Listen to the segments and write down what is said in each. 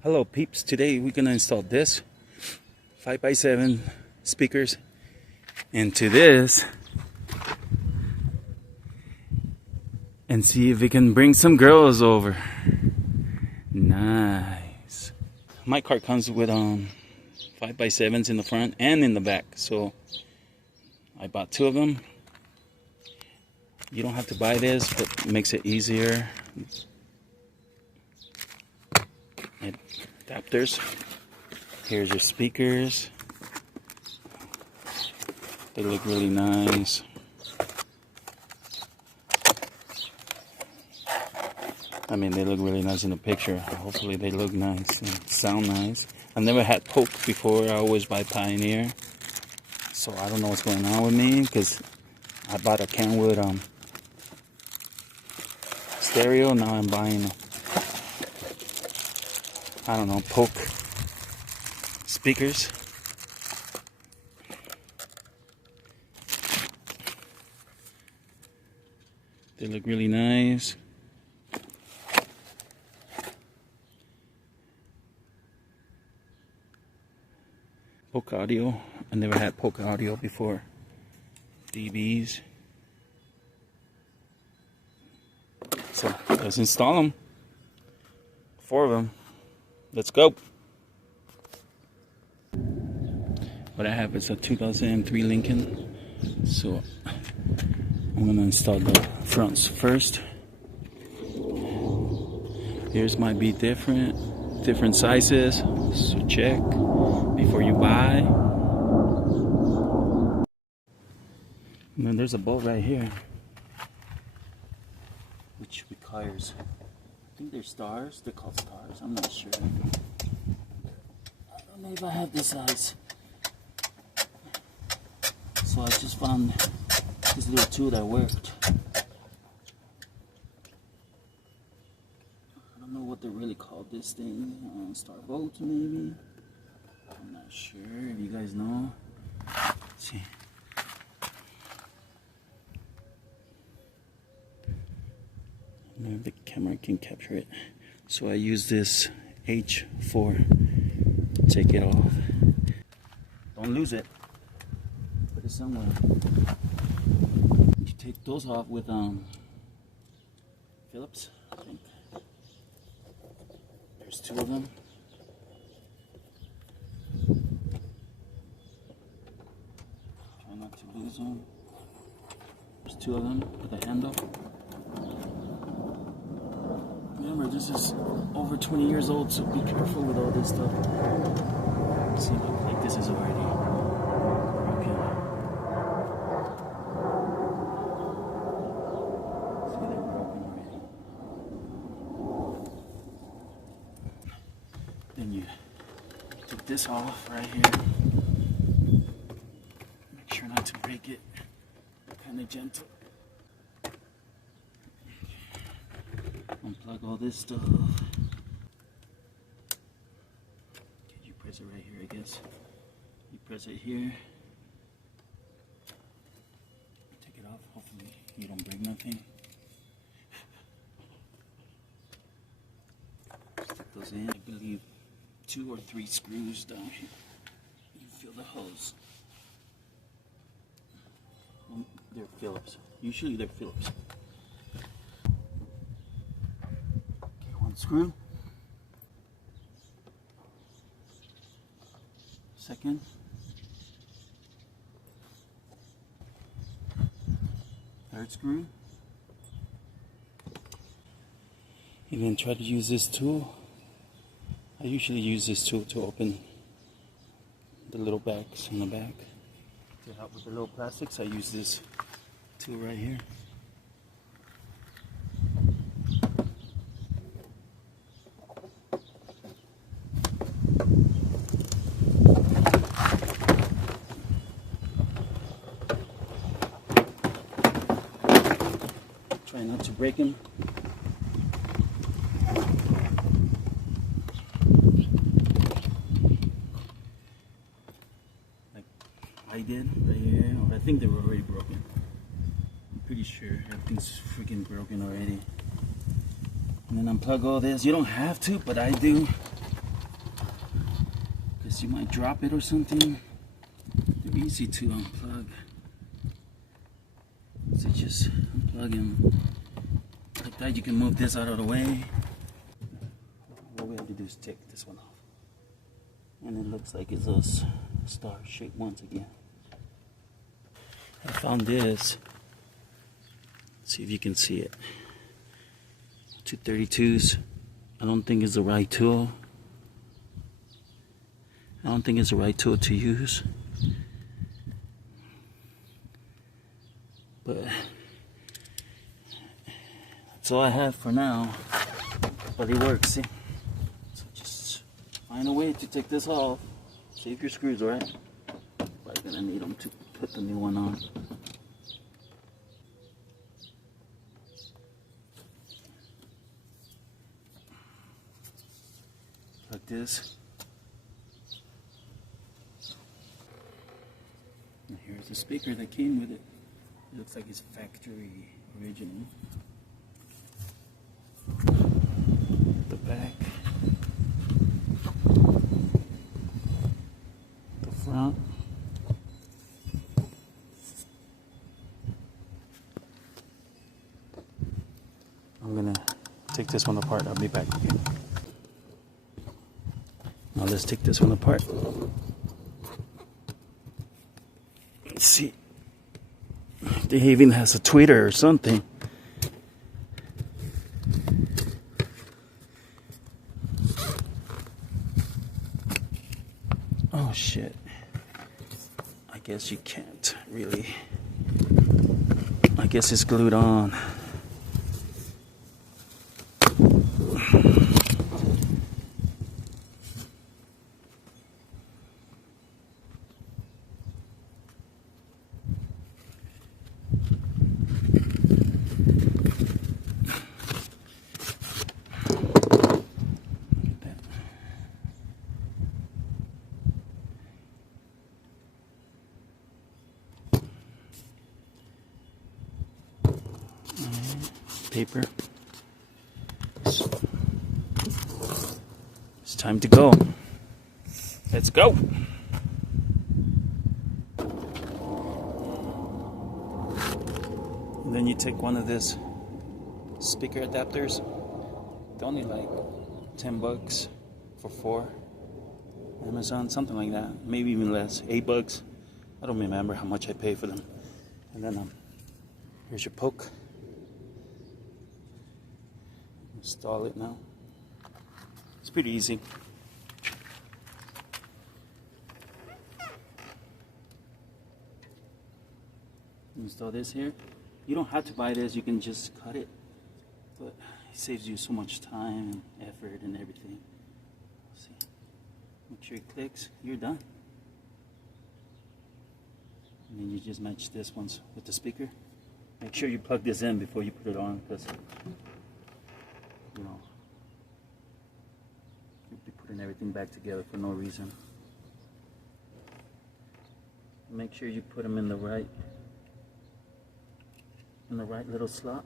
Hello peeps, today we're gonna install this 5x7 speakers into this and see if we can bring some girls over. Nice. My car comes with 5x7s in the front and in the back, so I bought two of them. You don't have to buy this, but it makes it easier. Adapters. Here's your speakers. They look really nice. I mean, they look really nice in the picture. Hopefully they look nice and sound nice. I've never had Polk before. I always buy Pioneer. So I don't know what's going on with me, because I bought a Kenwood stereo. Now I'm buying I don't know, Polk speakers. They look really nice. Polk Audio. I never had Polk Audio before. DBs. So let's install them. 4 of them. Let's go. What I have is a 2003 Lincoln, so I'm gonna install the fronts first. Yours might be different sizes, so check before you buy. And then there's a bolt right here, which requires, I think they're stars. They're called stars. I'm not sure. I don't know if I have this size. So I just found this little tool that worked. I don't know what they really called this thing. Star bolt maybe. I'm not sure if you guys know. Let's see. If the camera can capture it. So I use this H4 to take it off. Don't lose it. Put it somewhere. You take those off with Phillips, I think. There's 2 of them. Try not to lose them. There's 2 of them with the handle. Remember, this is over 20 years old, so be careful with all this stuff. See, look, like this is already broken. See, they're broken already. Then you take this off right here. Make sure not to break it. Kind of gentle. Unplug all this stuff. Okay, you press it right here, I guess. You press it here. Take it off. Hopefully you don't break nothing. Stick those in. I believe 2 or 3 screws down here. You feel the hose. They're Phillips. Usually they're Phillips. Screw. Second. Third screw. And then try to use this tool. I usually use this tool to open the little backs in the back. To help with the little plastics, I use this tool right here. Try not to break them. Like I did right here. I think they were already broken. I'm pretty sure everything's freaking broken already. And then unplug all this. You don't have to, but I do. because you might drop it or something. They're easy to unplug. So just unplug them like that. You can move this out of the way. What we have to do is take this one off. And it looks like it's a star shape once again. I found this. Let's see if you can see it. 232s. I don't think it's the right tool. I don't think it's the right tool to use. But that's all I have for now. But it works, see? So just find a way to take this off. Save your screws, alright? Probably gonna need them to put the new one on. Like this. And here's the speaker that came with it. It looks like it's factory original. The back. The front. I'm gonna take this one apart. I'll be back again. Now let's take this one apart. Let's see. They even has a tweeter or something. Oh shit. I guess you can't really. I guess it's glued on. Paper. It's time to go. Let's go. And then you take one of these speaker adapters. They're only like $10 for 4. Amazon, something like that. Maybe even less. $8. I don't remember how much I pay for them. And then here's your Polk. Install it now. It's pretty easy. Install this here. You don't have to buy this, you can just cut it. But it saves you so much time and effort and everything. See. Make sure it clicks, you're done. And then you just match this one with the speaker. Make sure you plug this in before you put it on, because you know, you'll be putting everything back together for no reason. Make sure you put them in the right little slot.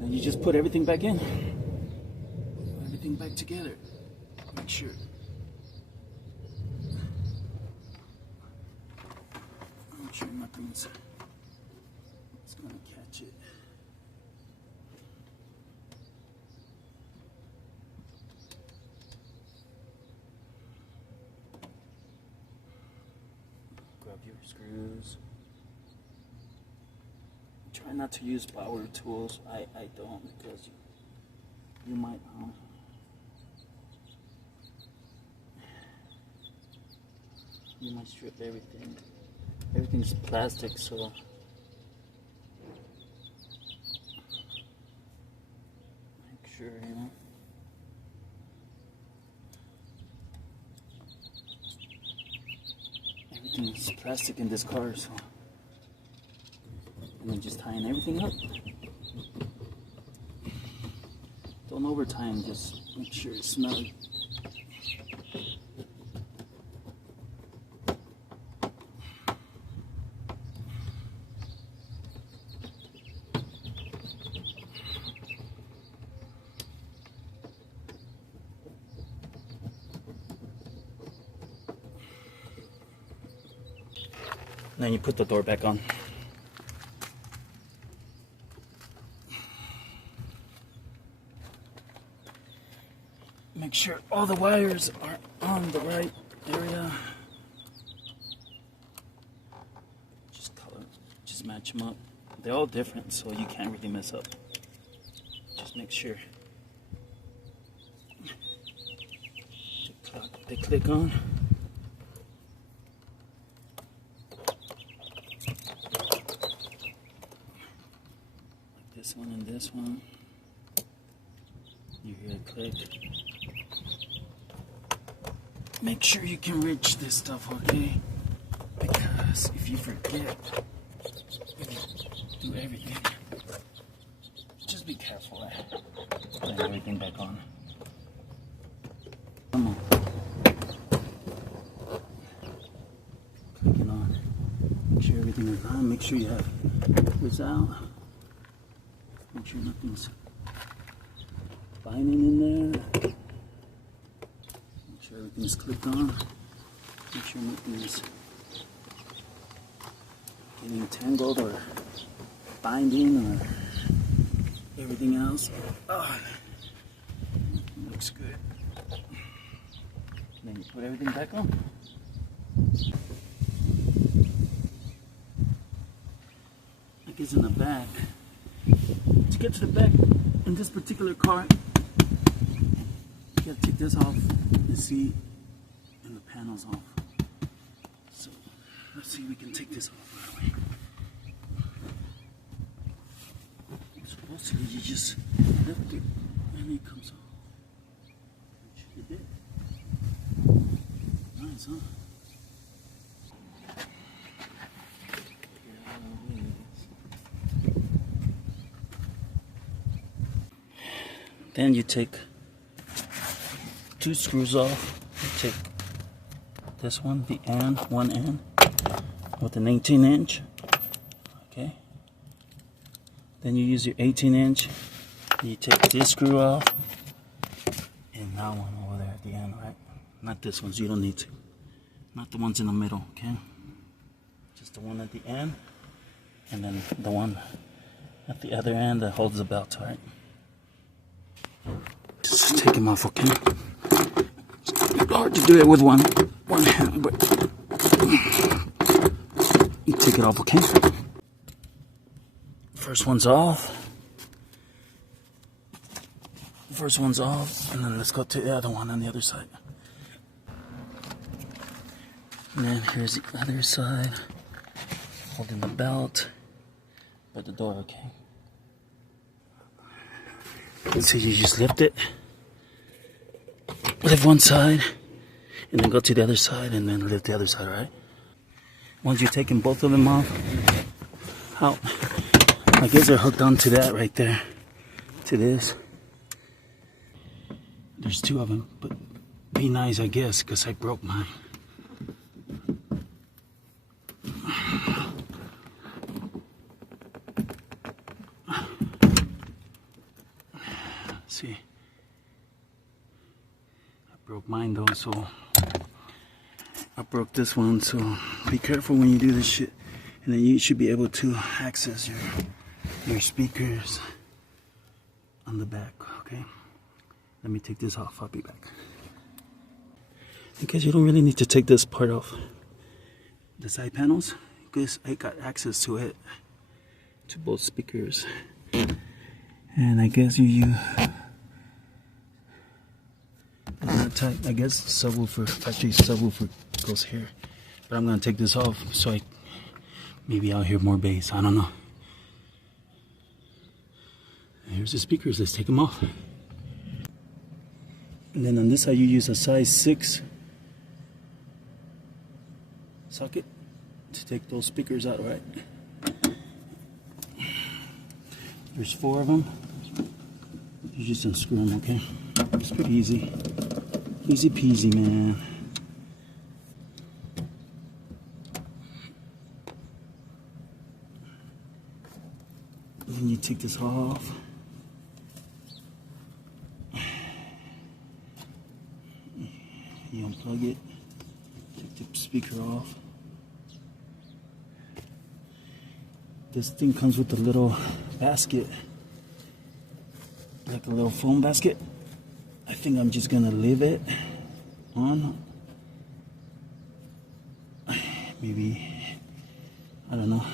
And you just put everything back in. Put everything back together. Make sure. Make sure nothing's gonna catch it. Grab your screws. Try not to use power tools. I don't, because you might strip everything. Everything's plastic, so make sure, you know. Everything's plastic in this car, so. And then just tying everything up. Don't over time, just make sure it's snug. then you put the door back on. Make sure all the wires are on the right area. Just match them up. They're all different, so you can't really mess up. Just make sure they click on. Like this one and this one. You hear it click. Make sure you can reach this stuff, okay? Because if you forget, do everything. Just be careful. Put everything back on. Come on. Click it on. Make sure everything is on. Make sure you have this out. Make sure nothing's binding in there. Make sure everything is clicked on. Make sure nothing is getting tangled or binding or everything else. Oh, looks good. Then you put everything back on. I guess in the back. To get to the back in this particular car, you gotta take this off, the seat, and the panels off. So let's see if we can take this off right away. Supposedly you just lift it and it comes off. Which it did. Nice, huh? Then you take 2 screws off. You take this one, the end, one end, with an 18-inch. Okay. Then you use your 18-inch. You take this screw off, and that one over there at the end, right? Not this one, so you don't need to. Not the ones in the middle, okay? Just the one at the end, and then the one at the other end that holds the belt, right? Just take them off, okay? It's hard to do it with one hand, but you take it off, okay? First one's off. First one's off, and then let's go to the other one on the other side. And then here's the other side, holding the belt, but the door, okay? So you just lift it, lift one side, and then go to the other side, and then lift the other side, right? Once you've taken both of them off, out, I guess they're hooked onto that right there, to this. There's 2 of them, but be nice, I guess, because I broke mine. See, I broke mine though, so I broke this one, so be careful when you do this shit. And then you should be able to access your speakers on the back, okay? Let me take this off, I'll be back. I guess you don't really need to take this part off, the side panels, because I got access to it, to both speakers. And I guess you type, I guess subwoofer, actually subwoofer goes here. But I'm gonna take this off so maybe I'll hear more bass, I don't know. Here's the speakers, let's take them off. And then on this side you use a size 6 socket to take those speakers out, right? There's 4 of them. You just unscrew them, okay? It's pretty easy. Easy peasy, man. And then you take this off. You unplug it. Take the speaker off. This thing comes with a little basket, like a little foam basket. I think I'm just gonna leave it on. Maybe, I don't know,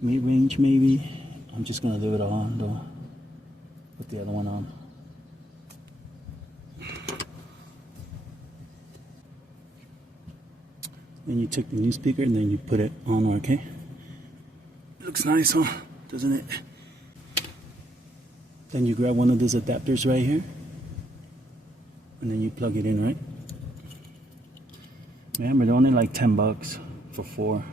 mid-range maybe. I'm just gonna leave it on though. Put the other one on. Then you take the new speaker and then you put it on, okay? Looks nice, huh? Doesn't it? Then you grab one of these adapters right here and then you plug it in, right? Remember, they're only like $10 for 4.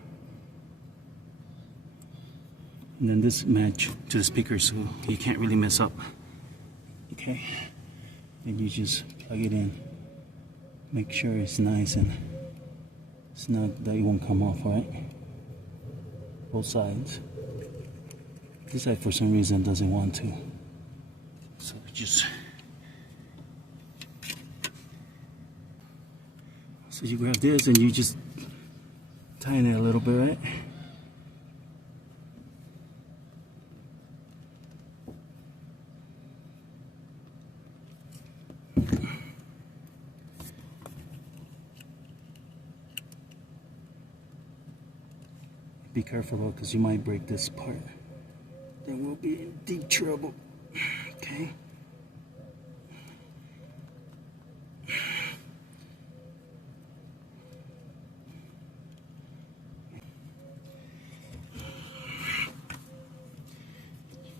And then this match to the speaker, so you can't really mess up. Okay? Then you just plug it in. Make sure it's nice and snug that it won't come off, right? Both sides. This side for some reason doesn't want to. So just you grab this and you just tighten it a little bit, right? Be careful though, because you might break this part. Then we'll be in deep trouble. Okay?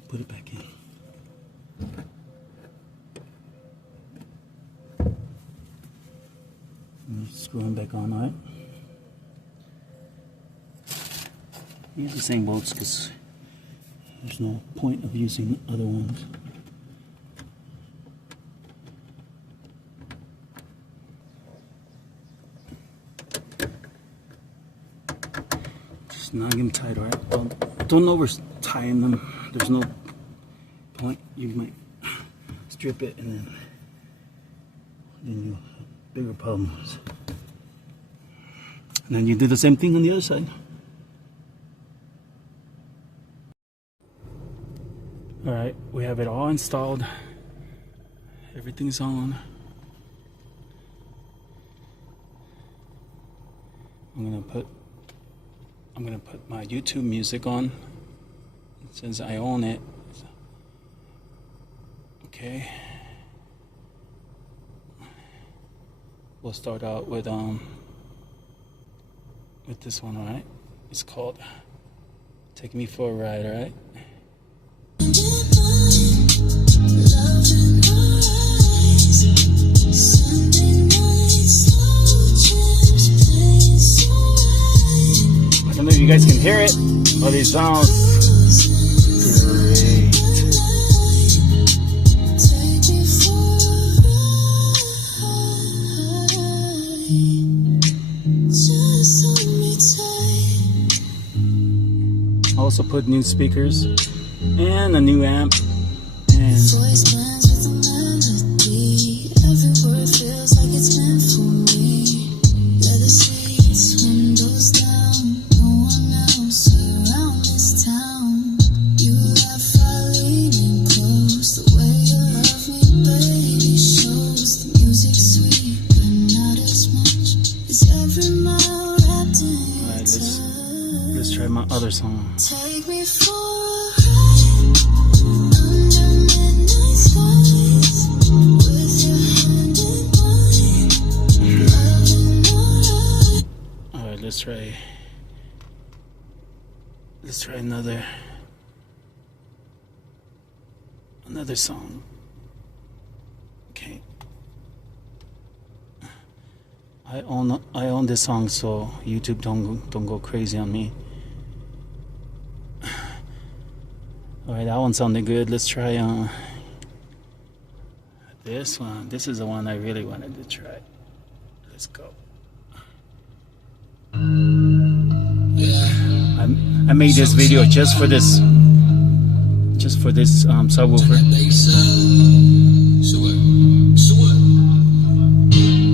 Put it back in. And screw them back on, alright? Use the same bolts because there's no point of using other ones. Just snug them tight, alright? Don't over tighten them. There's no point. You might strip it and then you have bigger problems. And then you do the same thing on the other side. Alright, we have it all installed. Everything's on. I'm gonna put my YouTube music on. It says I own it. Okay. We'll start out with this one, alright? It's called Take Me for a Ride, alright? I don't know if you guys can hear it, but it sounds great. I also put new speakers and a new amp. And let's try my other song. Take me for a ride under midnight skies with your hand in mine. Alright, let's try another song. Okay. I own this song, so YouTube don't go crazy on me. Alright, that one sounded good. Let's try this one. This is the one I really wanted to try. Let's go. I made this video just for this subwoofer.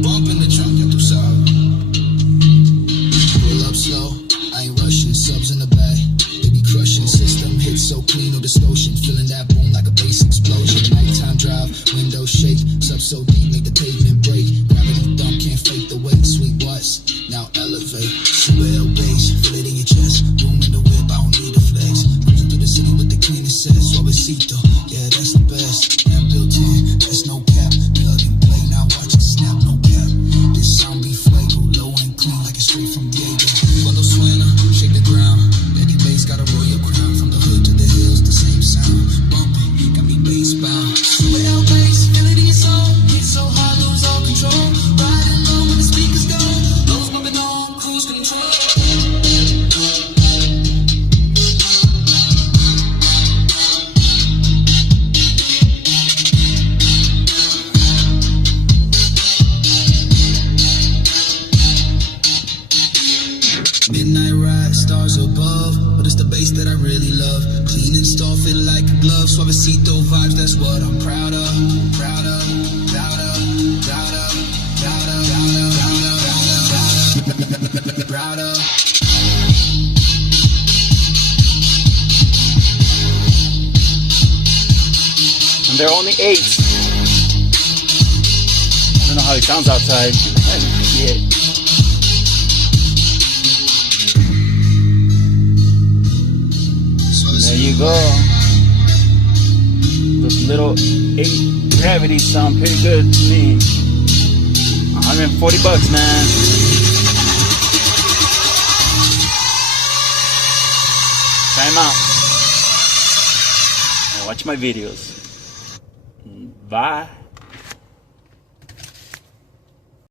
Bump in the trunk, you too solid. Pull up slow, I ain't rushing, subs in the back. distortion, feeling that boom like a bass explosion. Nighttime drive, windows shake, up so deep, make the pavement break. Gravity thumb can't fake the weight, sweet what's now elevate. Subele El BASS, feel it in your chest. Room in the whip, I don't need a flex. Cruising through the city with the cleanest set. Suavecito, yeah, that's the best. And built in, that's no cap. Plug and play, now watch it snap, no cap. This sound be flagrant, low and clean like it's straight from Diego. Cuando suena, shake the ground. Eddie bass got a royal crown. From the hood to the hills, the same sound. Bumping, got me bass bound. Subele El BASS, feel it in your soul. Hit so hard, lose all control. Riding low when the speakers go. Those bumping on cruise control. Midnight ride, stars above, but it's the bass that I really love. Clean and install, fit like a glove. Suavecito vibes, that's what I'm proud of. Proud of, proud of, proud of, proud of, proud of, proud of. And they're only 8. I don't know how it sounds outside. Shit. There you go. Those little 8 gravities sound pretty good to me. $140, man. Try 'em out. And watch my videos. Bye.